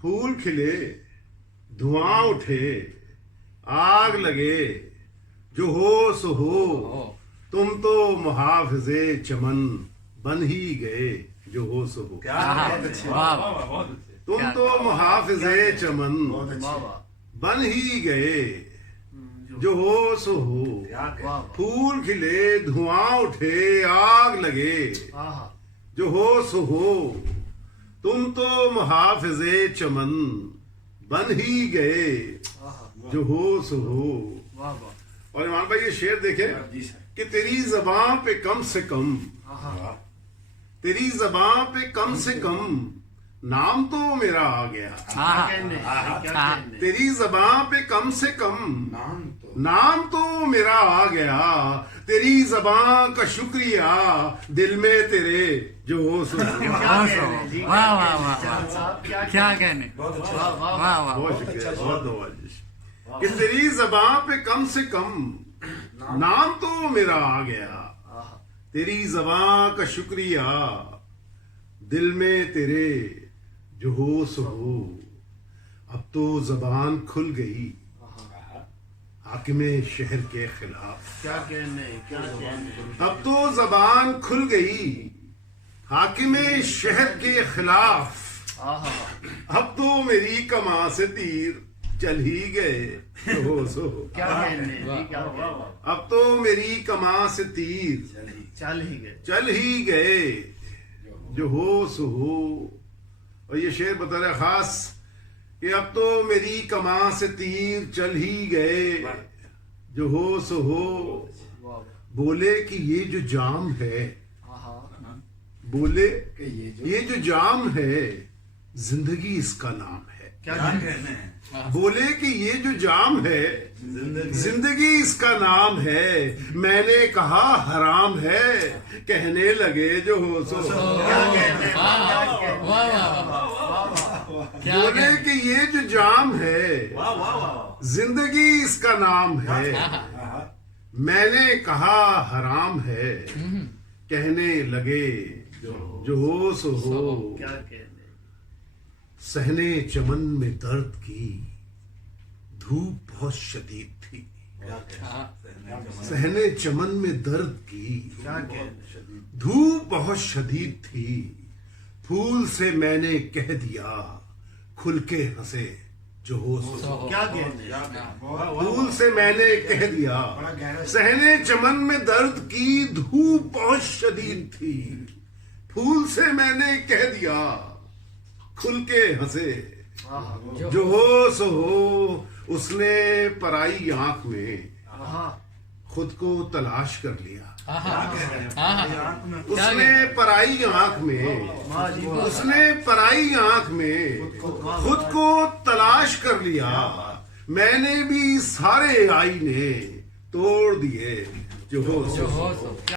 پھول کھلے دھواں اٹھے آگ لگے جو ہو سو ہو تم تو محافظ چمن بن ہی گئے جو ہو سو ہو تم تو محافظ چمن بن ہی گئے جو ہو سو ہو پھول کھلے دھواں اٹھے آگ لگے جو ہو سو ہو تم تو محافظ چمن بن ہی گئے جو ہو سو ہو. اور ایمان بھائی یہ شعر دیکھیں کہ تیری زبان پہ کم سے کم تیری زبان پہ کم سے کم نام تو میرا آ گیا تیری زبان پہ کم سے کم نام تو میرا آ گیا تیری زبان کا شکریہ دل میں تیرے جو ہو سو کیا کہنے بہت شکریہ بہت نوازش کہ تیری زبان پہ کم سے کم نام تو میرا آ گیا تیری زبان کا شکریہ دل میں تیرے جو ہو سو ہو اب تو زبان کھل گئی حاکم شہر کے خلاف اب تو زبان کھل گئی حاکم شہر کے خلاف اب تو میری کماں سے تیر چل ہی گئے جو ہو سو ہو اب تو میری کماں سے تیر چل ہی گئے جو ہو سو ہو. اور یہ شعر بتا رہا خاص کہ اب تو میری کماں سے تیر چل ہی گئے جو ہو سو ہو بولے کہ یہ جو جام ہے بولے یہ جو جام ہے زندگی اس کا نام ہے بولے کہ یہ جو جام ہے زندگی اس کا نام ہے میں نے کہا حرام ہے کہنے لگے جو ہو سو بولے کہ یہ جو جام ہے زندگی اس کا نام ہے میں نے کہا حرام ہے کہنے لگے جو ہو سو ہو. صحنے چمن میں درد کی دھوپ بہت شدید تھی صحنے چمن میں درد کی دھوپ بہت شدید تھی پھول سے میں نے کہہ دیا کھل کے ہنسے جو ہو سو پھول سے میں نے کہہ دیا صحنے چمن میں درد کی دھوپ بہت شدید تھی پھول سے میں نے کہہ دیا کھل کے ہنسے جو ہو سو ہو. اس نے پرائی آنکھ میں خود کو تلاش کر لیا اس نے پرائی آنکھ میں اس نے پرائی آنکھ میں خود کو تلاش کر لیا میں نے بھی سارے آئینے توڑ دیے جو ہو سو